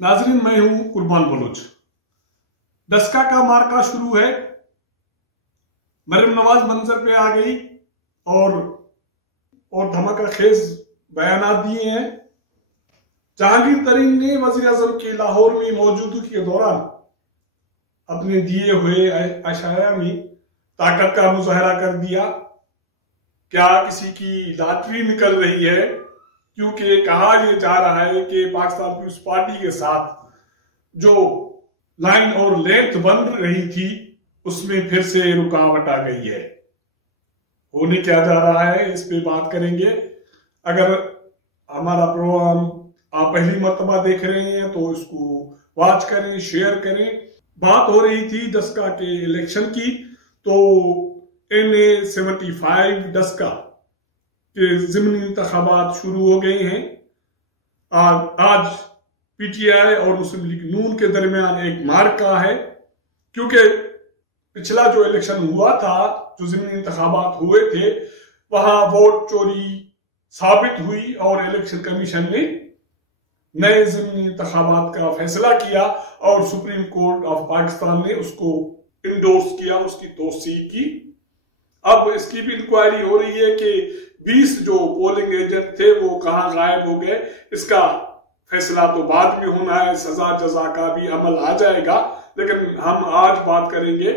नाजरीन, मैं हूं कुर्बान बलोच। डस्का का मार्का शुरू है। मरियम नवाज मंजर पे आ गई और धमाका खेज बयानात दिए हैं। जहांगीर तरीन ने वजीर आजम की लाहौर में मौजूदगी के दौरान अपने दिए हुए अशाया में ताकत का मुजाहरा कर दिया। क्या किसी की लॉटरी निकल रही है? क्योंकि कहा यह जा रहा है कि पाकिस्तान पीपुल्स पार्टी के साथ जो लाइन और लेंथ बन रही थी उसमें फिर से रुकावट आ गई है। होने क्या जा रहा है, इस पे बात करेंगे। अगर हमारा प्रोग्राम आप पहली मर्तबा देख रहे हैं तो इसको वॉच करें, शेयर करें। बात हो रही थी डस्का के इलेक्शन की, तो NA-75 डस्का के ज़िमनी इंतखाबात शुरू हो गए हैं। आज PTI और मुस्लिम लीग नून के दरमियान एक मार्का है, क्योंकि पिछला जो इलेक्शन हुआ था, जो ज़िमनी इंतखाबात हुए थे, वहां वोट चोरी साबित हुई और इलेक्शन कमीशन ने नए ज़िमनी इंतखाबात का फैसला किया और सुप्रीम कोर्ट ऑफ पाकिस्तान ने उसको इंडोर्स किया, उसकी तौसीक की। अब इसकी भी इंक्वायरी हो रही है कि 20 जो पोलिंग एजेंट थे वो कहां गायब हो गए। इसका फैसला तो बाद में होना है, सजा जजा का भी अमल आ जाएगा, लेकिन हम आज बात करेंगे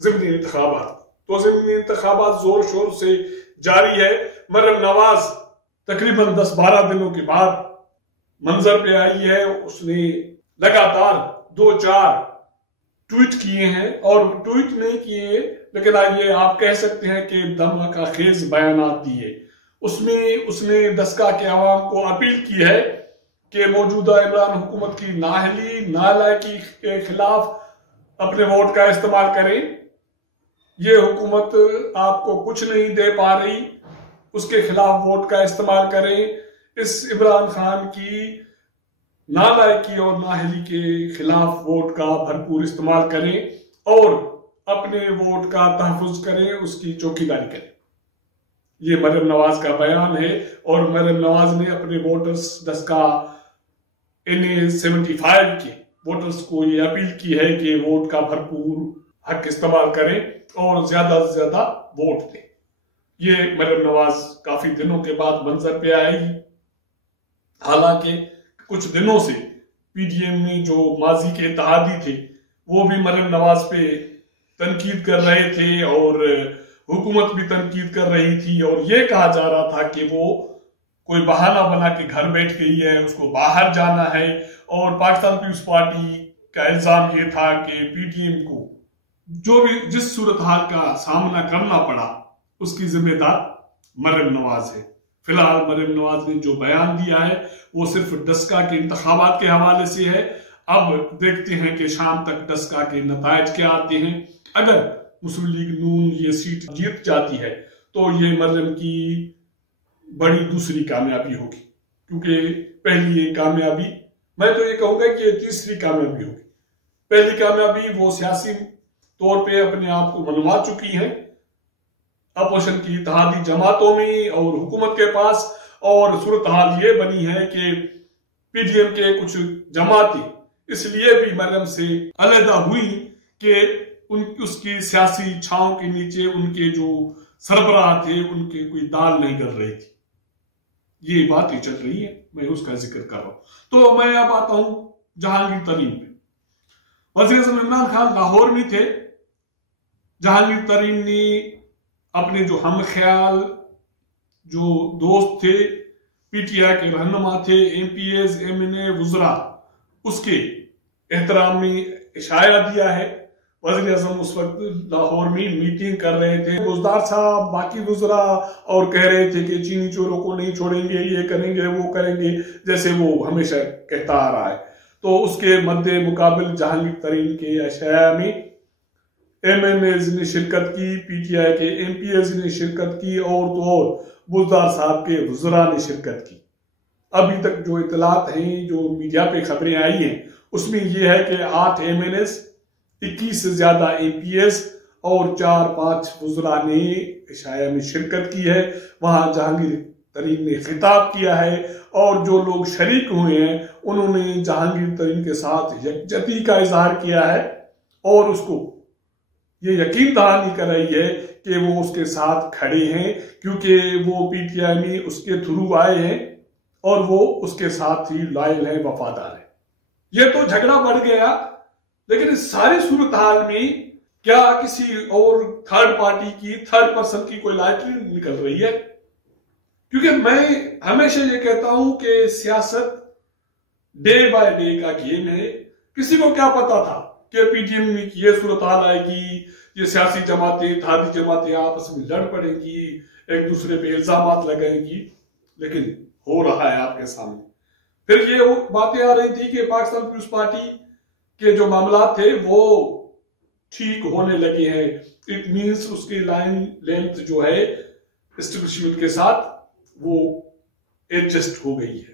ज़िमनी इंतखाबात। तो ज़िमनी इंतखाबात जोर शोर से जारी है। मरियम नवाज तकरीबन 10-12 दिनों के बाद मंजर पे आई है। उसने लगातार 2-4 ट्वीट किए हैं, और ट्वीट नहीं किए लेकिन ये आप कह सकते हैं कि धमाका खेज बयानात दिए। उसमें उसने डस्का के अवाम को अपील की है कि मौजूदा इमरान हुकूमत की नाअहली नालायकी के खिलाफ अपने वोट का इस्तेमाल करें। ये हुकूमत आपको कुछ नहीं दे पा रही, उसके खिलाफ वोट का इस्तेमाल करें। इस इमरान खान की नालायकी और नाअहली के खिलाफ वोट का भरपूर इस्तेमाल करें और अपने वोट का तहफ़्फ़ुज़ करें, उसकी चौकीदारी करें। ये मरियम नवाज का बयान है, और मरियम नवाज ने अपने वोटर्स डस्का NA-75 के वोटर्स को ये अपील की है कि वोट का भरपूर हक इस्तेमाल करें और ज्यादा से ज्यादा वोट दें। ये मरियम नवाज काफी दिनों के बाद मंजर पे आई। हालांकि कुछ दिनों से PDM में जो माजी के इत्तेहादी थे वो भी मरियम नवाज पे तनकीद कर रहे थे और हुकूमत भी तनकीद कर रही थी, और ये कहा जा रहा था कि वो कोई बहाना बना के घर बैठ गई है, उसको बाहर जाना है। और पाकिस्तान पीपुल्स पार्टी का इल्जाम ये था कि PDM को जो भी जिस सूरत हाल का सामना करना पड़ा उसकी जिम्मेदार मरियम नवाज है। फिलहाल मरियम नवाज ने जो बयान दिया है वो सिर्फ डस्का के इंतखाबात के हवाले से है। अब देखते हैं कि शाम तक डस्का के नतायज क्या आते हैं। अगर मुस्लिम लीग नून ये सीट जीत जाती है तो ये मरियम की बड़ी दूसरी कामयाबी होगी, क्योंकि पहली ये कामयाबी, मैं तो ये कहूंगा कि ये तीसरी कामयाबी होगी। पहली कामयाबी वो सियासी तौर पे अपने आप को मनवा चुकी है अपोजिशन की इत्तेहादी जमातों में और हुकूमत के पास, और सूरत हाल ये बनी है कि PDM के कुछ जमाती इसलिए भी मरियम से अलहदा हुई कि उसकी सियासी छांव के नीचे उनके जो सरबराह थे उनके कोई दाल नहीं गल रही थी। ये बात ही चल रही है, मैं उसका जिक्र कर रहा हूं। तो मैं अब आता हूं जहांगीर तरीन पे। वज़ीर आज़म इमरान खान लाहौर में थे। जहांगीर तरीन ने अपने जो हम ख्याल जो दोस्त थे, PTI के रहनुमा थे, MPs MNA वुज़रा, उसके एहतराम में इशारा दिया है। वज़ीर आज़म उस वक्त लाहौर में मीटिंग कर रहे थे। बुज़दार साहब बाकी वुज़रा और कह रहे थे कि चीनी चोरों को नहीं छोड़ेंगे, ये करेंगे वो करेंगे, जैसे वो हमेशा कहता आ रहा है। तो उसके मद्दे मुकाबिल जहांगीर तरीन के अशाया में MNAs ने शिरकत की, PTI के MPs ने शिरकत की, और तो और बुज़दार साहब के वुज़रा ने शिरकत की। अभी तक जो इतलात हैं, जो मीडिया पे खबरें आई हैं, उसमें यह है कि 8 MNAs 21 से ज्यादा MPS और 4-5 वुज़रा ने इशाया में शिरकत की है। वहां जहांगीर तरीन ने खिताब किया है और जो लोग शरीक हुए हैं उन्होंने जहांगीर तरीन के साथ यकजहती का इजहार किया है और उसको ये यकीन दहानी कर रही है कि वो उसके साथ खड़े हैं, क्योंकि वो PTI में उसके थ्रू आए हैं और वो उसके साथ ही लॉयल है, वफादार है। ये तो झगड़ा बढ़ गया, लेकिन इस सारी सूरत हाल में क्या किसी और थर्ड पार्टी की, थर्ड पर्सन की कोई लॉटरी निकल रही है? क्योंकि मैं हमेशा ये कहता हूं कि सियासत डे बाय डे का गेम है। किसी को क्या पता था कि PTM में ये सूरत हाल आएगी, ये सियासी जमातें, धादी जमातें आपस में लड़ पड़ेंगी, एक दूसरे पे इल्जामात लगाएंगी, लेकिन हो रहा है आपके सामने। फिर ये बातें आ रही थी कि पाकिस्तान पीपुल्स पार्टी के जो मामला थे वो ठीक होने लगे हैं। इट मींस उसकी लाइन लेंथ जो है एस्टेब्लिशमेंट के साथ वो एडजस्ट हो गई है।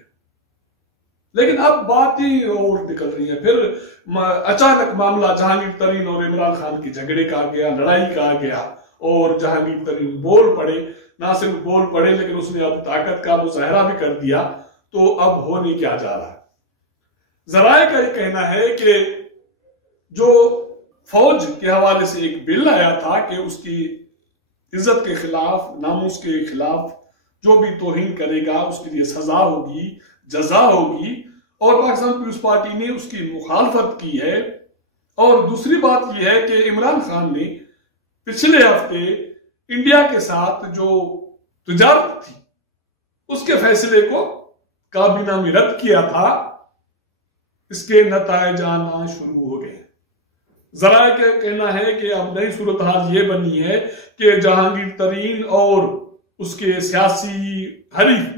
लेकिन अब बातें और निकल रही है। फिर अचानक मामला जहांगीर तरीन और इमरान खान के झगड़े का आ गया, लड़ाई का आ गया और जहांगीर तरीन बोल पड़े। ना सिर्फ बोल पड़े लेकिन उसने अब ताकत का मुजाहरा भी कर दिया। तो अब होने क्या जा रहा है? जराए का ये कहना है कि जो फौज के हवाले से एक बिल आया था कि उसकी इज्जत के खिलाफ, नामूस के खिलाफ जो भी तौहीन करेगा उसके लिए सजा होगी, जजा होगी, और पाकिस्तान पीपुल्स पार्टी ने उसकी मुखालफत की है। और दूसरी बात यह है कि इमरान खान ने पिछले हफ्ते इंडिया के साथ जो तिजारत थी उसके फैसले को काबीना में रद्द किया था। इसके नतायज आना शुरू हो गए। जरा क्या कहना है कि अब नई सूरत हाल ये बनी है कि जहांगीर तरीन और उसके सियासी हरीफ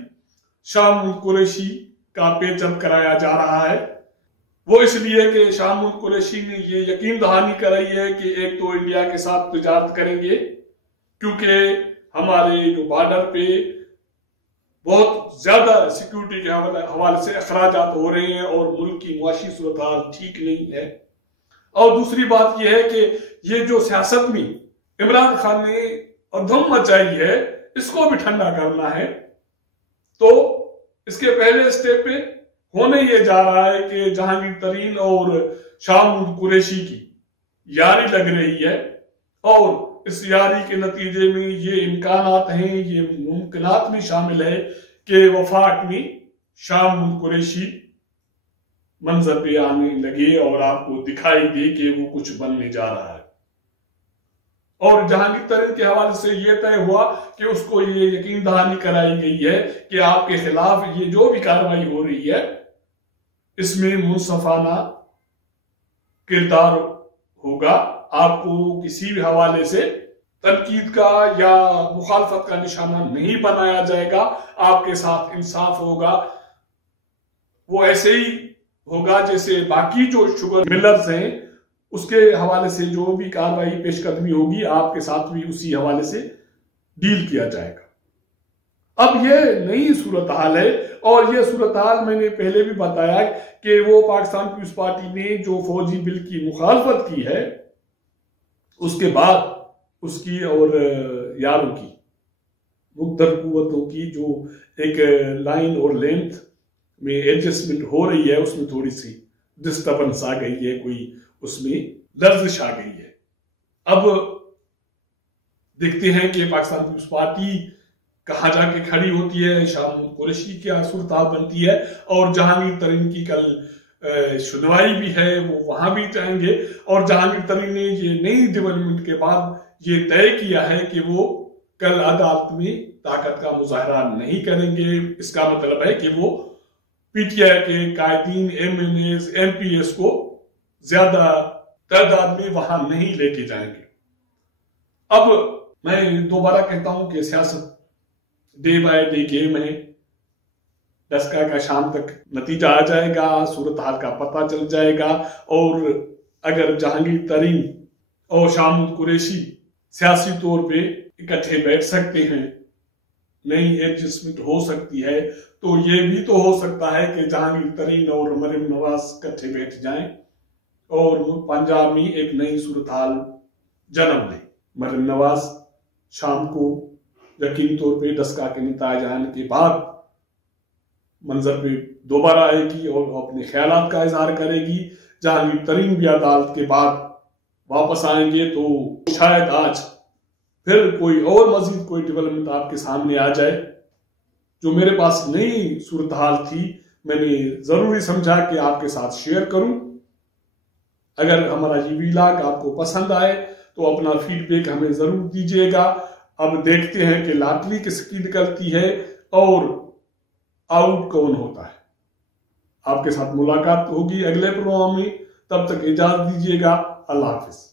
शाह मुल्क कुरैशी का पेचअप कराया जा रहा है। वो इसलिए कि शाह मुल्क कुरैशी ने ये यकीन दहानी कराई है कि एक तो इंडिया के साथ तिजारत करेंगे, क्योंकि हमारे जो बॉर्डर पे बहुत ज्यादा सिक्योरिटी के हवाले से अखराजात हो रहे हैं और मुल्क की मुआशी सूरत हाल ठीक नहीं है। और दूसरी बात यह है कि ये जो सियासत में इमरान खान ने अधम मचाई है इसको भी ठंडा करना है। तो इसके पहले स्टेप पे होने ये जा रहा है कि जहांगीर तरीन और शाह मुल्क कुरैशी की यारी लग रही है और इस यारी के नतीजे में ये इम्कानात हैं, ये मुमकिनात में शामिल है कि वफाक में शाह मुल्क कुरैशी मंजर पे आने लगे और आपको दिखाई दे कि वो कुछ बनने जा रहा है। और जहांगीर तरीन के हवाले से ये तय हुआ कि उसको ये यकीन दहानी कराई गई है कि आपके खिलाफ ये जो भी कार्रवाई हो रही है इसमें मुंसफाना किरदार होगा। आपको किसी भी हवाले से तनकीद का या मुखालफत का निशाना नहीं बनाया जाएगा। आपके साथ इंसाफ होगा। वो ऐसे ही होगा जैसे बाकी जो शुगर मिलर्स हैं उसके हवाले से जो भी कार्रवाई पेशकदमी होगी आपके साथ भी उसी हवाले से डील किया जाएगा। अब ये नई सूरत हाल है और ये सूरत हाल मैंने पहले भी बताया कि वो पाकिस्तान पीपुल्स पार्टी ने जो फौजी बिल की मुखालफत की है उसके बाद उसकी और यारों की मुक़द्दर कुव्वतों की जो एक लाइन और लेंथ में एडजस्टमेंट हो रही है उसमें थोड़ी सी डिस्टर्बेंस आ गई है, कोई उसमें लर्जिश आ गई है। अब देखते हैं कि पाकिस्तान पीपुल्स पार्टी कहां जाके खड़ी होती है, शाह मुल्क कुरैशी क्या सूरत बनती है। और जहांगीर तरीन की कल सुनवाई भी है, वो वहां भी जाएंगे। और जहांगीर तरीन ने ये नई डेवलपमेंट के बाद ये तय किया है कि वो कल अदालत में ताकत का मुजाहरा नहीं करेंगे। इसका मतलब है कि वो PTI के कायदीन, MNAs, MPS को ज्यादा तादाद में वहां नहीं लेके जाएंगे। अब मैं दोबारा कहता हूं कि सियासत डे बाय डे गेम है। 10 का शाम तक नतीजा आ जाएगा, सूरत हाल का पता चल जाएगा। और अगर जहांगीर तरीन और शाह मुल्क कुरैशी सियासी तौर पे इकट्ठे बैठ सकते हैं, नई एडजस्टमेंट हो सकती है, तो ये भी तो हो सकता है कि जहांगीर तरीन और मरियम नवाज इकट्ठे बैठ जाएं और पंजाब में एक नई सूरत हाल जन्म ले। मरियम नवाज शाम को यकीनी तौर पे डस्का के नतीजे आने के बाद मंजर पे दोबारा आएगी और अपने ख्यालात का इजहार करेगी। जहांगीर तरीन भी अदालत के बाद वापस आएंगे तो शायद आज फिर कोई और मजीद कोई डेवलपमेंट आपके सामने आ जाए। जो मेरे पास नई सूरत हाल थी, मैंने जरूरी समझा कि आपके साथ शेयर करूं। अगर हमारा ये व्लॉग आपको पसंद आए तो अपना फीडबैक हमें जरूर दीजिएगा। अब देखते हैं कि लॉटरी किसकी निकलती है और आउट कौन होता है। आपके साथ मुलाकात होगी अगले प्रोग्राम में, तब तक इजाजत दीजिएगा। अल्लाह हाफिज।